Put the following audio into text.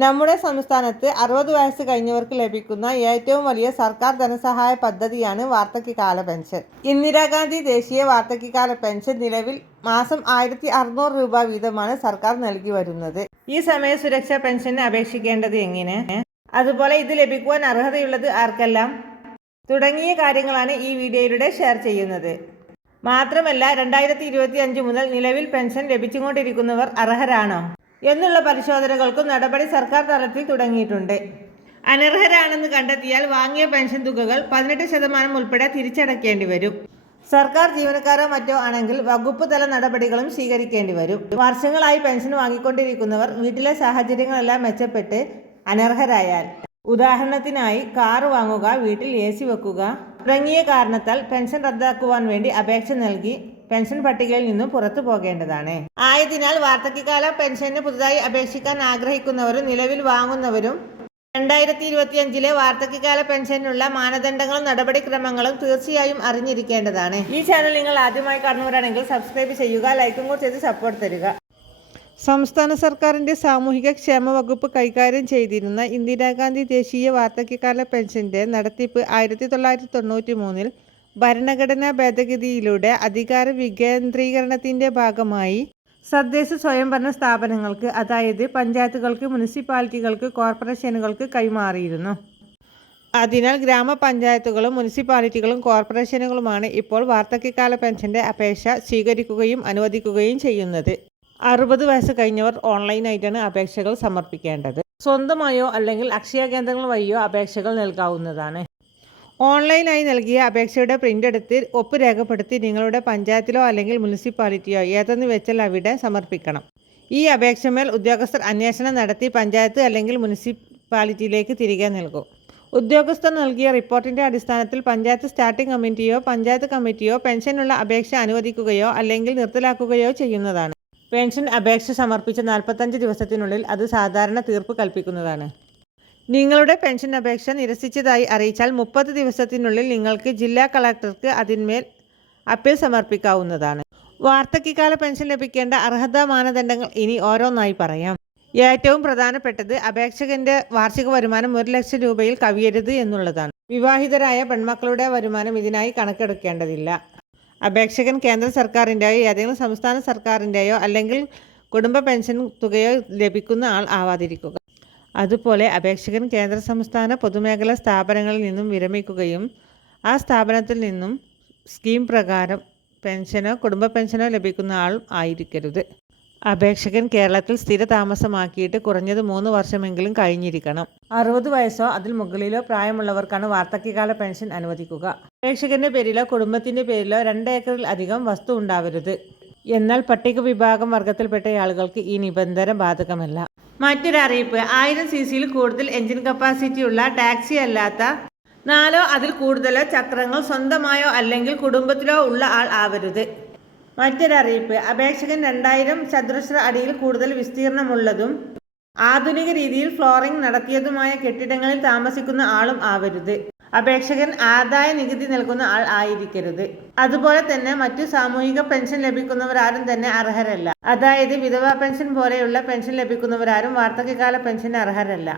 നമ്മുടെ സംസ്ഥാനത്ത് അറുപത് വയസ്സ് കഴിഞ്ഞവർക്ക് ലഭിക്കുന്ന ഏറ്റവും വലിയ സർക്കാർ ധനസഹായ പദ്ധതിയാണ് വാർദ്ധക്യകാല പെൻഷൻ. ഇന്ദിരാഗാന്ധി ദേശീയ വാർദ്ധക്യകാല പെൻഷൻ നിലവിൽ മാസം ആയിരത്തി അറുന്നൂറ് രൂപ വീതമാണ് സർക്കാർ നൽകി വരുന്നത്. ഈ സമയ സുരക്ഷാ പെൻഷന് അപേക്ഷിക്കേണ്ടത് എങ്ങനെ? അതുപോലെ ഇത് ലഭിക്കുവാൻ അർഹതയുള്ളത് ആർക്കെല്ലാം? തുടങ്ങിയ കാര്യങ്ങളാണ് ഈ വീഡിയോയിലൂടെ ഷെയർ ചെയ്യുന്നത്. മാത്രമല്ല രണ്ടായിരത്തി ഇരുപത്തി അഞ്ച് മുതൽ നിലവിൽ പെൻഷൻ ലഭിച്ചുകൊണ്ടിരിക്കുന്നവർ അർഹരാണോ? എന്നുള്ള പരിശോധനകൾക്കും നടപടി സർക്കാർ തലത്തിൽ തുടങ്ങിയിട്ടുണ്ട്. അനർഹരാണെന്ന് കണ്ടെത്തിയാൽ വാങ്ങിയ പെൻഷൻ തുകകൾ പതിനെട്ട് ശതമാനം ഉൾപ്പെടെ തിരിച്ചടക്കേണ്ടി വരും. സർക്കാർ ജീവനക്കാരോ മറ്റോ ആണെങ്കിൽ വകുപ്പ് തല നടപടികളും സ്വീകരിക്കേണ്ടി വരും. വർഷങ്ങളായി പെൻഷൻ വാങ്ങിക്കൊണ്ടിരിക്കുന്നവർ വീട്ടിലെ സാഹചര്യങ്ങളെല്ലാം മെച്ചപ്പെട്ട് അനർഹരായാൽ. ഉദാഹരണത്തിനായി കാർ വാങ്ങുക വീട്ടിൽ എ സി വെക്കുക തുടങ്ങിയ കാരണത്താൽ പെൻഷൻ റദ്ദാക്കുവാൻ വേണ്ടി അപേക്ഷ നൽകി പെൻഷൻ പട്ടികയിൽ നിന്നും പുറത്തു പോകേണ്ടതാണ്. ആയതിനാൽ വാർദ്ധക്യകാല പെൻഷന് പുതുതായി അപേക്ഷിക്കാൻ ആഗ്രഹിക്കുന്നവരും നിലവിൽ വാങ്ങുന്നവരും രണ്ടായിരത്തി ഇരുപത്തിയഞ്ചിലെ വാർദ്ധക്യകാല പെൻഷനുള്ള മാനദണ്ഡങ്ങളും നടപടിക്രമങ്ങളും തീർച്ചയായും അറിഞ്ഞിരിക്കേണ്ടതാണ്. ഈ ചാനൽ നിങ്ങൾ ആദ്യമായി കാണുന്നവരാണെങ്കിൽ സബ്സ്ക്രൈബ് ചെയ്യുക ലൈക്കും കൂടി ചെയ്ത് സപ്പോർട്ട് തരിക. സംസ്ഥാന സർക്കാരിന്റെ സാമൂഹിക ക്ഷേമ വകുപ്പ് കൈകാര്യം ചെയ്തിരുന്ന ഇന്ദിരാഗാന്ധി ദേശീയ വാർദ്ധക്യകാല പെൻഷന്റെ നടത്തിപ്പ് ആയിരത്തി തൊള്ളായിരത്തി തൊണ്ണൂറ്റി മൂന്നിൽ ഭരണഘടനാ ഭേദഗതിയിലൂടെ അധികാര വികേന്ദ്രീകരണത്തിന്റെ ഭാഗമായി തദ്ദേശ സ്വയംഭരണ സ്ഥാപനങ്ങൾക്ക് അതായത് പഞ്ചായത്തുകൾക്ക് മുനിസിപ്പാലിറ്റികൾക്ക് കോർപ്പറേഷനുകൾക്ക് കൈമാറിയിരുന്നു. അതിനാൽ ഗ്രാമപഞ്ചായത്തുകളും മുനിസിപ്പാലിറ്റികളും കോർപ്പറേഷനുകളുമാണ് ഇപ്പോൾ വാർദ്ധക്യകാല പെൻഷന്റെ അപേക്ഷ സ്വീകരിക്കുകയും അനുവദിക്കുകയും ചെയ്യുന്നത്. അറുപത് വയസ്സ് കഴിഞ്ഞവർ ഓൺലൈനായിട്ടാണ് അപേക്ഷകൾ സമർപ്പിക്കേണ്ടത്. സ്വന്തമായോ അല്ലെങ്കിൽ അക്ഷയ കേന്ദ്രങ്ങൾ വഴിയോ അപേക്ഷകൾ നൽകാവുന്നതാണ്. ഓൺലൈനായി നൽകിയ അപേക്ഷയുടെ പ്രിന്റ് എടുത്ത് ഒപ്പ് രേഖപ്പെടുത്തി നിങ്ങളുടെ പഞ്ചായത്തിലോ അല്ലെങ്കിൽ മുനിസിപ്പാലിറ്റിയോ ഏതെന്ന് വെച്ചാൽ അവിടെ സമർപ്പിക്കണം. ഈ അപേക്ഷമേൽ ഉദ്യോഗസ്ഥർ അന്വേഷണം നടത്തി പഞ്ചായത്ത് അല്ലെങ്കിൽ മുനിസിപ്പാലിറ്റിയിലേക്ക് തിരികെ നൽകും. ഉദ്യോഗസ്ഥർ നൽകിയ റിപ്പോർട്ടിന്റെ അടിസ്ഥാനത്തിൽ പഞ്ചായത്ത് സ്റ്റാർട്ടിംഗ് കമ്മിറ്റിയോ പഞ്ചായത്ത് കമ്മിറ്റിയോ പെൻഷനുള്ള അപേക്ഷ അനുവദിക്കുകയോ അല്ലെങ്കിൽ നിർത്തലാക്കുകയോ ചെയ്യുന്നതാണ്. പെൻഷൻ അപേക്ഷ സമർപ്പിച്ച നാൽപ്പത്തഞ്ച് ദിവസത്തിനുള്ളിൽ അത് സാധാരണ തീർപ്പ് കൽപ്പിക്കുന്നതാണ്. നിങ്ങളുടെ പെൻഷൻ അപേക്ഷ നിരസിച്ചതായി അറിയിച്ചാൽ മുപ്പത് ദിവസത്തിനുള്ളിൽ നിങ്ങൾക്ക് ജില്ലാ കളക്ടർക്ക് അതിന്മേൽ അപ്പീൽ സമർപ്പിക്കാവുന്നതാണ്. വാർദ്ധക്യകാല പെൻഷൻ ലഭിക്കേണ്ട അർഹതാ മാനദണ്ഡങ്ങൾ ഇനി ഓരോന്നായി പറയാം. ഏറ്റവും പ്രധാനപ്പെട്ടത് അപേക്ഷകന്റെ വാർഷിക വരുമാനം ഒരു ലക്ഷം രൂപയിൽ കവിയരുത് എന്നുള്ളതാണ്. വിവാഹിതരായ പെൺമക്കളുടെ വരുമാനം ഇതിനായി കണക്കെടുക്കേണ്ടതില്ല. അപേക്ഷകൻ കേന്ദ്ര സർക്കാരിന്റെയോ ഏതെങ്കിലും സംസ്ഥാന സർക്കാരിന്റെയോ അല്ലെങ്കിൽ കുടുംബ പെൻഷൻ തുകയോ ലഭിക്കുന്ന ആൾ ആവാതിരിക്കുക. അതുപോലെ അപേക്ഷകൻ കേന്ദ്ര സംസ്ഥാന പൊതുമേഖലാ സ്ഥാപനങ്ങളിൽ നിന്നും വിരമിക്കുകയും ആ സ്ഥാപനത്തിൽ നിന്നും സ്കീം പ്രകാരം പെൻഷനോ കുടുംബ പെൻഷനോ ലഭിക്കുന്ന ആൾ ആയിരിക്കരുത്. അപേക്ഷകൻ കേരളത്തിൽ സ്ഥിര താമസമാക്കിയിട്ട് കുറഞ്ഞത് മൂന്ന് വർഷമെങ്കിലും കഴിഞ്ഞിരിക്കണം. അറുപത് വയസ്സോ അതിൽ മുകളിലോ പ്രായമുള്ളവർക്കാണ് വാർദ്ധക്യകാല പെൻഷൻ അനുവദിക്കുക. അപേക്ഷകന്റെ പേരിലോ കുടുംബത്തിന്റെ പേരിലോ രണ്ട് ഏക്കറിൽ അധികം വസ്തു ഉണ്ടാവരുത്. എന്നാൽ പട്ടിക വിഭാഗം വർഗത്തിൽപ്പെട്ട ആളുകൾക്ക് ഈ നിബന്ധന ബാധകമല്ല. മറ്റൊരു അറിയിപ്പ്. ആയിരം സി സിയിൽ കൂടുതൽ എഞ്ചിൻ കപ്പാസിറ്റി ഉള്ള ടാക്സി അല്ലാത്ത നാലോ അതിൽ കൂടുതലോ ചക്രങ്ങൾ സ്വന്തമായോ അല്ലെങ്കിൽ കുടുംബത്തിലോ ഉള്ള ആൾ ആവരുത്. മറ്റൊരറിയിപ്പ് അപേക്ഷകൻ രണ്ടായിരം ചതുരശ്ര അടിയിൽ കൂടുതൽ വിസ്തീർണമുള്ളതും ആധുനിക രീതിയിൽ ഫ്ലോറിംഗ് നടത്തിയതുമായ കെട്ടിടങ്ങളിൽ താമസിക്കുന്ന ആളും ആവരുത്. അപേക്ഷകൻ ആദായ നികുതി നൽകുന്ന ആൾ ആയിരിക്കരുത്. അതുപോലെ തന്നെ മറ്റു സാമൂഹിക പെൻഷൻ ലഭിക്കുന്നവരാരും തന്നെ അർഹരല്ല. അതായത് വിധവാ പെൻഷൻ പോലെയുള്ള പെൻഷൻ ലഭിക്കുന്നവരാരും വാർദ്ധക്യകാല പെൻഷൻ അർഹരല്ല.